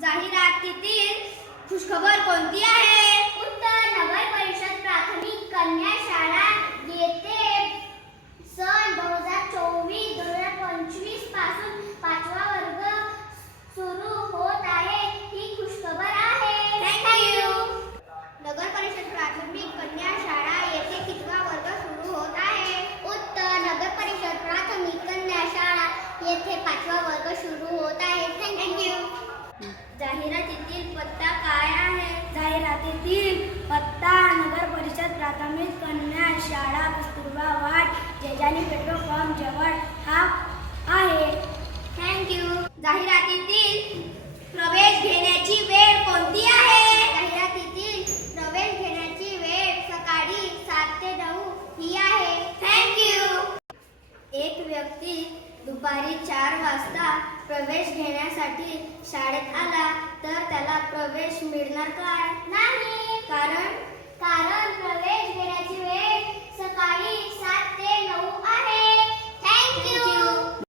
जाहिरातीतील खुशखबर कोणती आहे? उत्तर नगर परिषद प्राथमिक कन्या शाळा येथे सन 2024-2025 पासून 5वा वर्ग सुरू होत आहे. ही खुशखबर आहे. थँक्यू. नगर परिषद प्राथमिक कन्या शाळा येथे कितवा वर्ग सुरू होत आहे? उत्तर नगर परिषद प्राथमिक कन्या शाळा येथे 5वा वर्ग सुरू होत आहे. थँक्यू. जाहिरातीतील पत्ता काय आहे? जाहिरातीतील पत्ता नगर परिषद प्राथमिक कन्या शाळा Kasturba ward Jejani petrol pump जवळ हा आहे. थँक्यू. जाहिरातीतील प्रवेश घेण्याची वेळ कोणती आहे? जाहिरातीतील प्रवेश घेण्याची वेळ सकाळी 7 ते 9 ही आहे. थँक्यू. एक व्यक्ती दुपारी 4 वाजता प्रवेश घेण्यासाठी शाळेत आला तर त्याला प्रवेश मिळणार काय? नाही. कारण